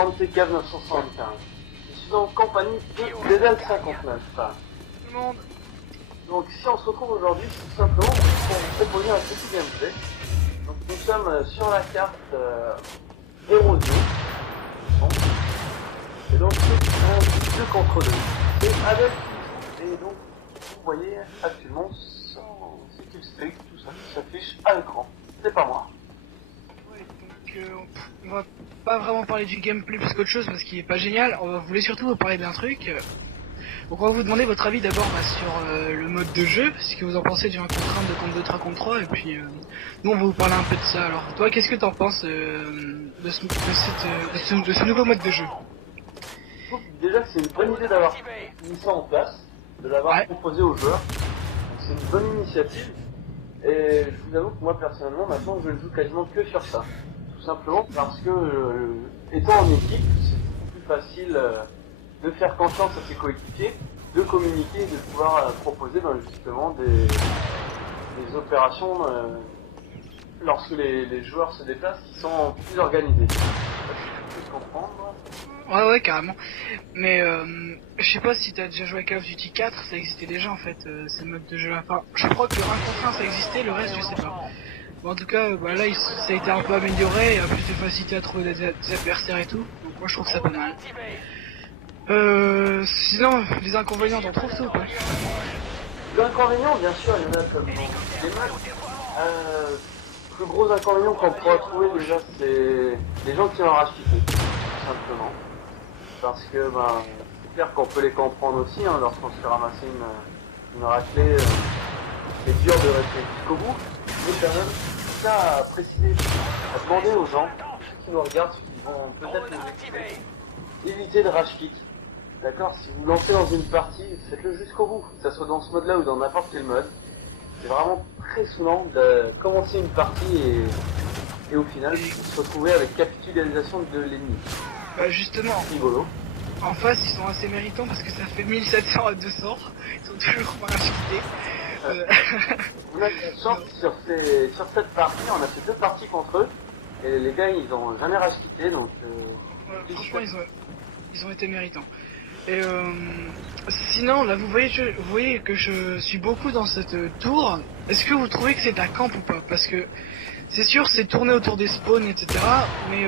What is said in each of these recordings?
Commandante Cave 975. Je suis en compagnie de Dedel 59. Tout le monde. Donc si on se retrouve aujourd'hui, c'est tout simplement pour vous proposer un petit gameplay. Donc nous sommes sur la carte Érosion. Bon. Et donc c'est un 2 contre 2. C'est avec et donc vous voyez actuellement sans skill streak, tout ça qui s'affiche à l'écran. C'est pas moi. Ouais, donc on va pas vraiment parler du gameplay plus qu'autre chose parce qu'il est pas génial. On voulait surtout vous parler d'un truc. Donc on va vous demander votre avis d'abord sur le mode de jeu, ce que vous en pensez du 1 contre 1, 2 contre 2, 3 contre 3, et puis nous on va vous parler un peu de ça. Alors toi, qu'est-ce que t'en penses de ce nouveau mode de jeu? Je trouve déjà que c'est une bonne idée d'avoir mis ça en place, de l'avoir proposé aux joueurs. Donc c'est une bonne initiative. Et je vous avoue que moi personnellement maintenant je ne joue quasiment que sur ça. Tout simplement parce que étant en équipe, c'est beaucoup plus facile de faire confiance à ses coéquipiers, de communiquer et de pouvoir proposer justement des opérations lorsque les joueurs se déplacent qui sont plus organisés. Je peux comprendre. Ouais, carrément. Mais je sais pas si t'as déjà joué à Call of Duty 4, ça existait déjà en fait, ces modes de jeu. Enfin, je crois que le 1 contre 1 ça existait, le reste je sais pas. Bon, en tout cas, bah, là ça a été un peu amélioré, il y a plus de facilité à trouver des adversaires et tout. Donc moi je trouve ça pas mal. Sinon, les inconvénients, t'en trouves ça ou pas? L'inconvénient, bien sûr, il y en a comme dans les maths. Le plus gros inconvénient qu'on pourra trouver déjà, c'est les gens qui en rachent tout simplement. Parce que c'est clair qu'on peut les comprendre aussi, hein, lorsqu'on se fait ramasser une raclée, c'est dur de rester jusqu'au bout. Mais quand même, ça à préciser, à demander aux gens, ceux qui nous regardent, ceux qui vont peut-être nous écouter, évitez de rage quit. D'accord? Si vous lancez dans une partie, faites-le jusqu'au bout, que ce soit dans ce mode-là ou dans n'importe quel mode. C'est vraiment très saoulant de commencer une partie et au final se retrouver avec capitalisation de l'ennemi. Bah justement, rigolo. En face ils sont assez méritants parce que ça fait 1700 à 200, ils sont toujours pas rachetés. On a de la chance sur cette partie, on a fait 2 parties contre eux et les gars ils ont jamais racheté donc franchement ils ont été méritants. Et sinon là vous voyez que je suis beaucoup dans cette tour. Est-ce que vous trouvez que c'est un camp ou pas? Parce que c'est sûr c'est tourné autour des spawns etc. Mais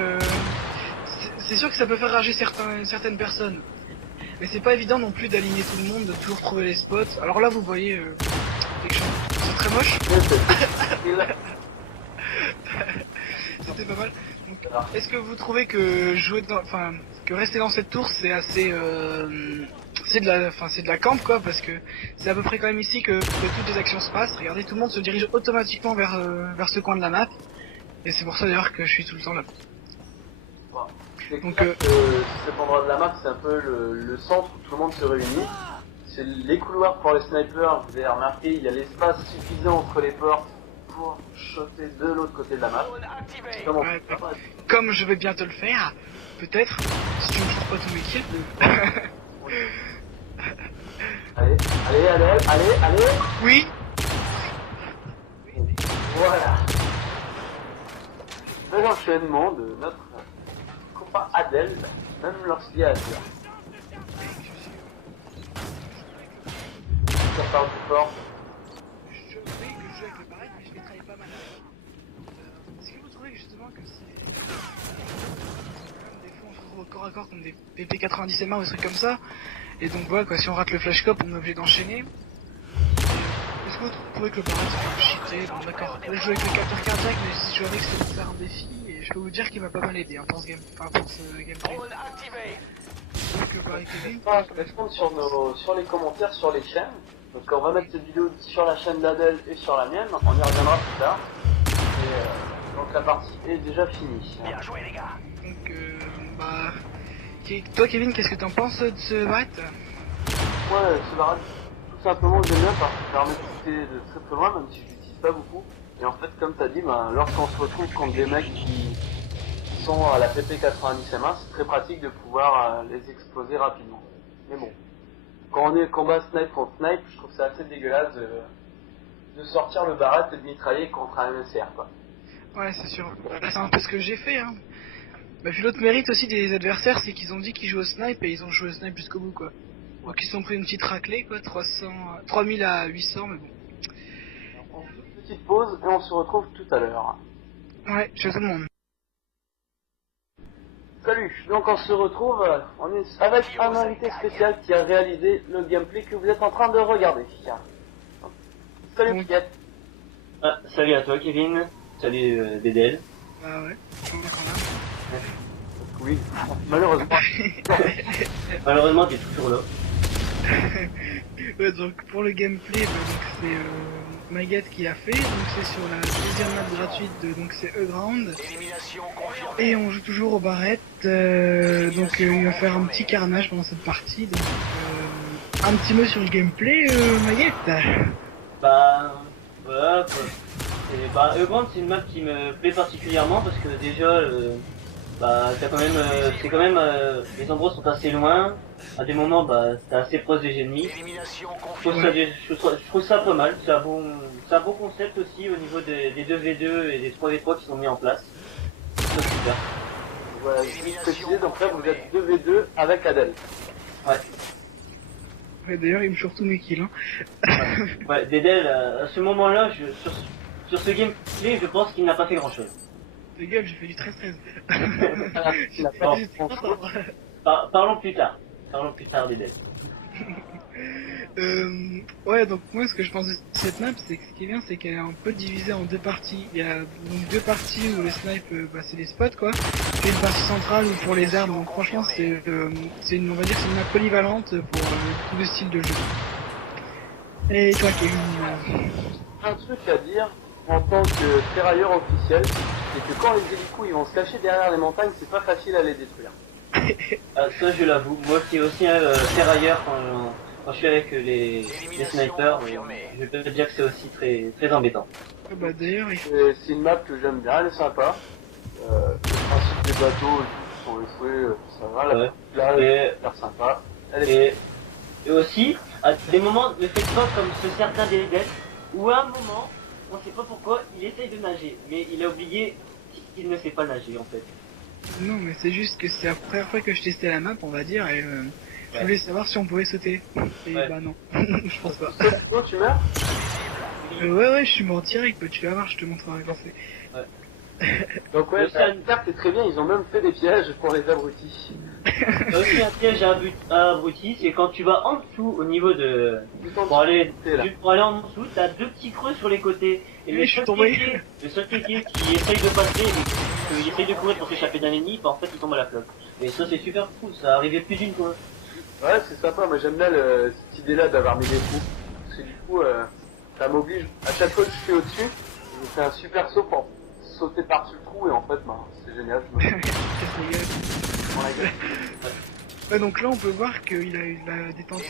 c'est sûr que ça peut faire rager certaines personnes. Mais c'est pas évident non plus d'aligner tout le monde, de toujours trouver les spots. Alors là vous voyez c'est très moche. C'était pas mal. Donc, est-ce que vous trouvez que que rester dans cette tour c'est assez c'est de la camp quoi, parce que c'est à peu près quand même ici que toutes les actions se passent. Regardez, tout le monde se dirige automatiquement vers ce coin de la map, et c'est pour ça d'ailleurs que je suis tout le temps là. Donc cet endroit de la map c'est un peu le centre où tout le monde se réunit. C'est les couloirs pour les snipers, vous avez remarqué, il y a l'espace suffisant entre les portes pour shotter de l'autre côté de la map. Comme je vais bientôt le faire, peut-être, si tu ne trouves pas tous mes kills. Allez. Oui. Voilà. C'est l'enchaînement de notre copain Adel, même lorsqu'il y a Azure. Ça parle plus fort. Je sais que je joue avec le barrette, mais je les travaille pas mal. Est-ce que vous trouvez justement que c'est... Des fois on se retrouve au corps à corps comme des PP90 MA ou des trucs comme ça. Et donc voilà quoi, si on rate le flashcop on est obligé d'enchaîner. Est-ce que vous trouvez que le barrette c'est un peu cheaté? Bon d'accord, là je joue avec le capteur cardiaque, mais si je joue avec c'est pour faire un défi. Et je peux vous dire qu'il m'a pas mal aidé pour ce gameplay. Répondre sur les commentaires sur les chaînes. Donc on va mettre cette vidéo sur la chaîne d'Adel et sur la mienne, on y reviendra plus tard. Et donc la partie est déjà finie. Bien joué les gars. Donc toi Kevin, qu'est-ce que t'en penses de ce barrette? Moi ce barrette, tout simplement j'aime bien parce qu'il permet de shooter de très très loin, même si je l'utilise pas beaucoup. Et en fait comme t'as dit, lorsqu'on se retrouve contre des mecs qui sont à la PP90MA, c'est très pratique de pouvoir les exploser rapidement. Mais bon, quand on est combat snipe contre snipe, je trouve ça assez dégueulasse de sortir le barrette et de mitrailler contre un MSR quoi. Ouais c'est sûr, c'est un peu ce que j'ai fait hein. Bah puis l'autre mérite aussi des adversaires, c'est qu'ils ont dit qu'ils jouent au snipe et ils ont joué au snipe jusqu'au bout quoi. Donc ils se sont pris une petite raclée quoi, 3000 à 800 mais bon. On fait une petite pause et on se retrouve tout à l'heure. Ouais, ciao tout le monde. Salut, donc on se retrouve, on est avec un invité spécial qui a réalisé le gameplay que vous êtes en train de regarder. Salut Bon. Piquette. Ah, salut à toi Kevin, salut Dédel. Bah ouais, quand même. Oui, malheureusement. Malheureusement t'es toujours là. Ouais, donc pour le gameplay, bah, donc c'est Maguette qui l'a fait, donc c'est sur la deuxième map gratuite, donc c'est E-Ground. Et on joue toujours aux barrettes, donc il va faire un petit carnage pendant cette partie, donc un petit mot sur le gameplay, Maguette. Bah, voilà quoi. Bah, Eugrand c'est une map qui me plaît particulièrement parce que déjà, bah, t'as quand même, c'est quand même, les endroits sont assez loin. À des moments, bah, c'est assez proche des ennemis. Je trouve ça pas mal. C'est un bon concept aussi au niveau des 2v2 et des 3v3 qui sont mis en place. C'est super. Voilà, juste préciser, donc là vous êtes 2v2 avec Adèle. Ouais. Ouais, d'ailleurs il me surtout mes kills, hein. Ouais, Dédel, à ce moment-là, sur ce gameplay, je pense qu'il n'a pas fait grand-chose. Les gars, j'ai fait du 13-13. Il a pas J'étais content. Parlons plus tard. Parlons plus tard, Dédel. Ouais, donc moi ce que je pense de cette map, c'est que ce qui est bien, c'est qu'elle est un peu divisée en deux parties. Il y a donc deux parties où les snipes, bah, c'est les spots quoi. Et une partie centrale où pour les armes. Donc franchement, c'est une, on va dire, c'est une map polyvalente pour tout le style de jeu. Et toi, Kevin, Un truc à dire en tant que ferrailleur officiel, c'est que quand les hélicos ils vont se cacher derrière les montagnes, c'est pas facile à les détruire. Ah, ça, je l'avoue. Moi qui est aussi un ferrailleur quand je suis avec les snipers, je peux te dire que c'est aussi très embêtant. bah d'ailleurs, C'est une map que j'aime bien, elle est sympa. Le principe des bateaux qui sont échoués, ça va. Ouais. Là, Et- elle est super sympa. Elle est... Et aussi, à des moments, ne faites pas comme ce certain Dédel, où à un moment, on sait pas pourquoi, il essaye de nager, mais il a oublié qu'il ne sait pas nager en fait. non, mais c'est juste que c'est la première fois que je testais la map, on va dire, et je voulais savoir si on pouvait sauter. Et Ouais. bah non, je pense pas. Toi, tu meurs? Ouais, je suis mort direct, bah, tu vas voir, je te montrerai quand c'est. Donc ouais, Le ça sand. c'est très bien, ils ont même fait des pièges pour les abrutis. Il y a aussi un piège à abruti, c'est quand tu vas en dessous au niveau de... Pour aller en dessous, t'as deux petits creux sur les côtés. Et Oui, je suis tombé. le seul qui essaye de passer et qui essaye de courir pour s'échapper d'un ennemi, bah, en fait il tombe à la flotte. Et ça c'est super cool, ça arrivait plus d'une fois. Ouais, c'est sympa, moi j'aime bien cette idée-là d'avoir mis des trous. Parce que du coup, ça m'oblige, à chaque fois que je suis au-dessus, je fais un super saut pour sauter par-dessus le trou et en fait, bah, c'est génial, je me Casse la gueule. prends la gueule. Ouais, donc là on peut voir qu'il a eu la détente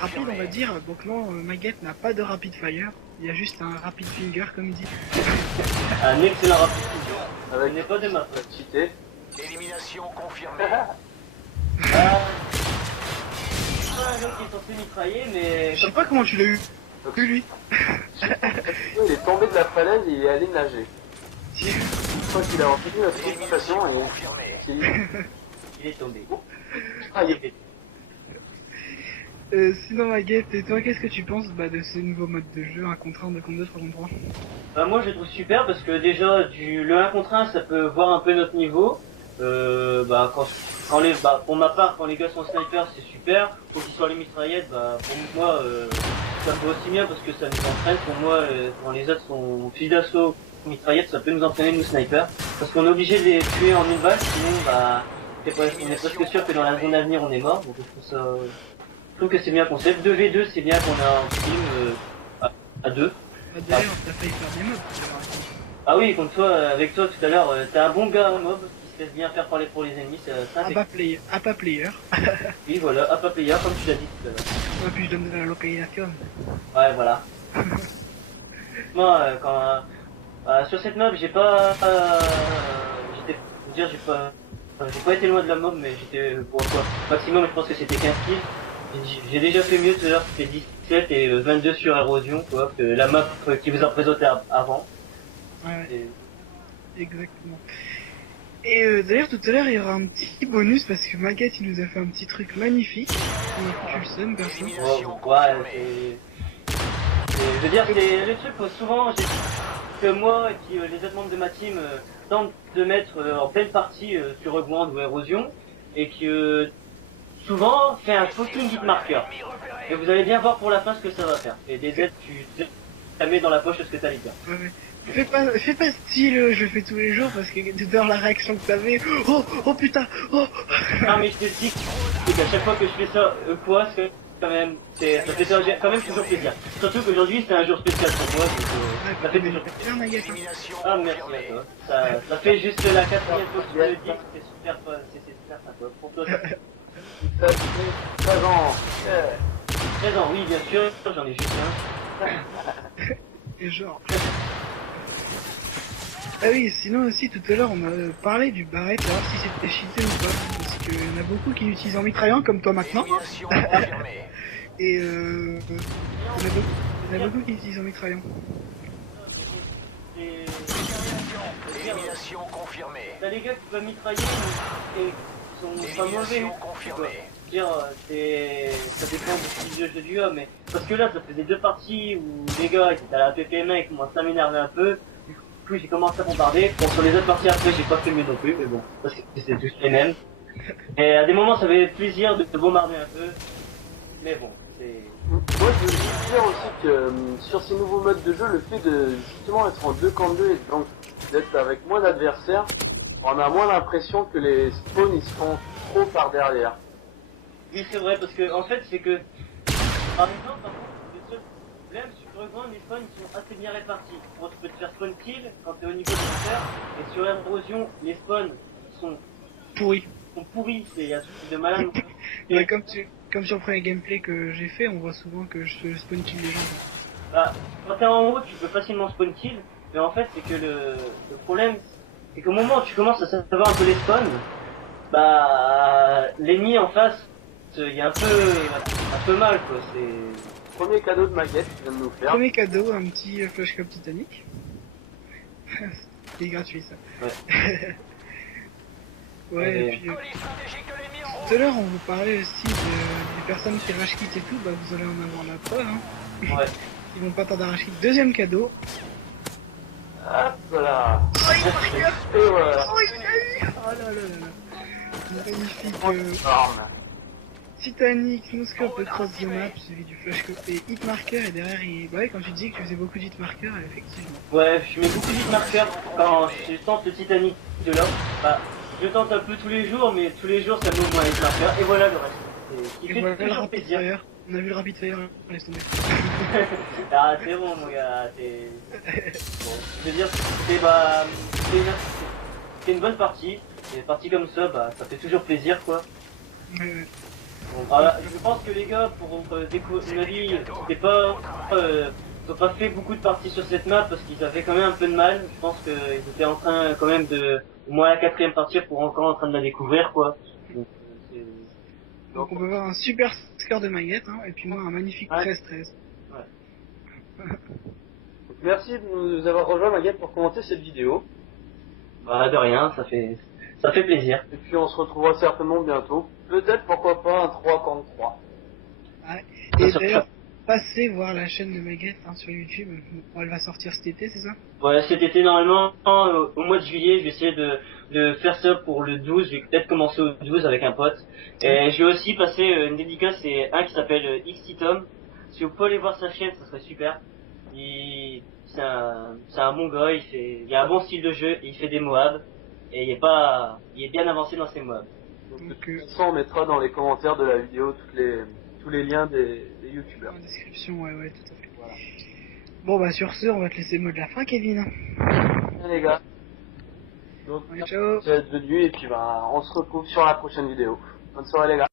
rapide, on va dire. Donc là, Maguette n'a pas de rapid fire, il y a juste un rapid finger comme il dit. Un excellent rapide. Ce Avec n'est pas de ma la faute. cheaté. Élimination confirmée. Ah, un jeu qui est censé mitrailler, mais... Je sais pas comment tu l'as eu. Que lui. Il est tombé de la falaise et il est allé nager. Je crois qu'il a entendu la précipitation et... Confirmée. Il est tombé. Ah, il est... Sinon Maguette, et toi qu'est-ce que tu penses de ce nouveau mode de jeu 1 contre 1, 2 contre 2, 3 contre 3? Bah moi je le trouve super parce que déjà le 1 contre 1 ça peut voir un peu notre niveau. Pour ma part quand les gars sont snipers c'est super. Pour qu'ils soient les mitraillettes, bah pour moi ça peut aussi bien parce que ça nous entraîne. Pour moi quand les autres sont fusil d'assaut mitraillettes ça peut nous entraîner nous snipers. Parce qu'on est obligé de les tuer en une balle sinon bah on est presque sûr que dans la zone à venir on est mort. Donc je trouve que c'est bien un concept. 2v2 c'est bien qu'on a un team à 2. D'ailleurs, t'as failli faire des mobs, tu vas voir. Ah oui, comme toi, avec toi tout à l'heure, t'as un bon gars mob qui se laisse bien faire parler pour les ennemis, ça c'est... Appa player. Oui voilà, up player comme tu l'as dit tout à l'heure. Ouais, puis je donne de la localisation. Ouais voilà. Moi, sur cette map, j'ai pas... j'ai pas été loin de la mob, mais j'étais pour quoi maximum, je pense que c'était 15 kills. J'ai déjà fait mieux tout à l'heure, c'était 17 et 22 sur érosion, quoi, que la map qui vous a présenté avant. Ouais, Et- exactement. Et d'ailleurs, tout à l'heure, il y aura un petit bonus parce que Maguette, il nous a fait un petit truc magnifique. On a foutu le seum, perso. Ouais, je veux dire, c'est le truc souvent que moi et puis les autres membres de ma team tentent de mettre en pleine partie sur Rogue ou Érosion et que souvent fait un fucking hit marker. Et vous allez bien voir pour la fin ce que ça va faire. Et des aides, tu la mets dans la poche ce que t'as dit. Ouais, ouais. Fais pas style, je le fais tous les jours parce que tout à l'heure la réaction que t'avais, oh putain, oh. Non mais je te dis qu'à chaque fois que je fais ça, quoi, c'est quand même, ça fait quand même toujours plaisir. Surtout qu'aujourd'hui c'est un jour spécial pour moi, donc ça fait toujours plaisir. Bien, Maguette. Ah merci à toi. Ça fait juste la 4e fois que tu me le dis, c'est super fun, c'est super sympa. Pour toi, ça fait 13 ans. 13 ans, oui bien sûr, j'en ai juste un. Et genre. Ah oui, sinon aussi tout à l'heure on m'a parlé du barret, savoir si c'était cheaté ou pas, parce qu'il y en a beaucoup qui l'utilisent en mitraillant comme toi maintenant. Élimination confirmée. Et il y en a beaucoup qui l'utilisent en mitraillant. Élimination confirmée. T'as les gars qui peuvent mitrailler et qui sont pas mauvais. Élimination confirmée. Dire, ça dépend du style de jeu du homme, mais parce que là, ça faisait 2 parties où les gars étaient à la PPM et commençaient à m'énerver un peu. Du coup, j'ai commencé à bombarder. Bon, sur les autres parties après, j'ai pas fait mieux non plus, mais bon, parce que c'était tous les mêmes. Et à des moments, ça avait plaisir de bombarder un peu, mais bon, c'est. Moi, je veux juste dire aussi que sur ces nouveaux modes de jeu, le fait de justement être en 2 contre 2 et donc d'être avec moins d'adversaires, on a moins l'impression que les spawns ils se font trop par derrière. Oui, c'est vrai, parce que en fait, c'est que, par exemple, par contre, le seul problème, sur Regrand, les spawns sont assez bien répartis. Bon, tu peux te faire spawn kill quand t'es au niveau du serveur, et sur Érosion, les spawns sont Pourri. pourris, il y a un truc de malade. Ouais, comme sur le premier gameplay que j'ai fait, on voit souvent que je spawn kill les gens. Bah, quand t'es en haut, tu peux facilement spawn kill, mais en fait, c'est que le problème, c'est qu'au moment où tu commences à savoir un peu les spawns, bah, l'ennemi en face, il y a un peu mal, quoi, c'est... Premier cadeau de Maguette qui vient de nous faire. Premier cadeau, un petit Flash Cup Titanic. C'est gratuit ça. Ouais. Ouais, et puis tout à l'heure on vous parlait aussi des personnes qui rage quit et tout, bah vous allez en avoir la preuve, hein. Ouais. Ils vont pas tarder à rage quit. Deuxième cadeau. Hop là. Oh il marque. Et voilà. Oh il a eu. Oh là là là là. Magnifique Énorme. Titanic, no scope cross the map, suivi du flash cup et hit marker et derrière il... Ouais, quand tu dis que tu faisais beaucoup de hit marker, effectivement. Ouais, je mets beaucoup de hit marqueurs quand je tente le Titanic de là. Bah, je tente un peu tous les jours, mais tous les jours ça m'ouvre moins hit marqueurs, et voilà le reste. Il Et fait voilà le toujours rapid plaisir. fire. On a vu le rapid fire, laisse tomber. Ah, c'est bon, mon gars, c'est... Bon, je veux dire, c'est une bonne partie. Et une partie comme ça, bah, ça fait toujours plaisir, quoi. Ouais. Bon, voilà, je pense que les gars, pour découvrir une avis, ils ont pas fait beaucoup de parties sur cette map parce qu'ils avaient quand même un peu de mal. Je pense qu'ils étaient en train, quand même, au moins la 4e partie pour encore en train de la découvrir, quoi. Donc, Donc on peut voir un super score de Maguette, hein, et puis moi un magnifique Ouais. 13-13. Merci de nous avoir rejoint Maguette pour commenter cette vidéo. bah, de rien, ça fait plaisir. Et puis on se retrouvera certainement bientôt. Peut-être pourquoi pas un 3 contre 3. Ouais. Et d'ailleurs, passez voir la chaîne de Maguette hein, sur YouTube. Bon, elle va sortir cet été, c'est ça? Ouais, cet été, normalement, au mois de juillet, je vais essayer de faire ça pour le 12. Je vais peut-être commencer au 12 avec un pote. Et je vais aussi passer une dédicace, c'est un qui s'appelle XTtom. Si vous pouvez aller voir sa chaîne, ça serait super. C'est un bon gars, il a un bon style de jeu, il fait des Moab. Et il est bien avancé dans ses Moab. Donc de toute façon, on mettra dans les commentaires de la vidéo tous les liens des youtubeurs. En description, ouais, tout à fait. Voilà. Bon bah sur ce, on va te laisser le mot de la fin, Kevin. Allez, les gars. Donc, Ouais, ciao. merci d'être venus et puis bah, on se retrouve sur la prochaine vidéo. Bonne soirée les gars.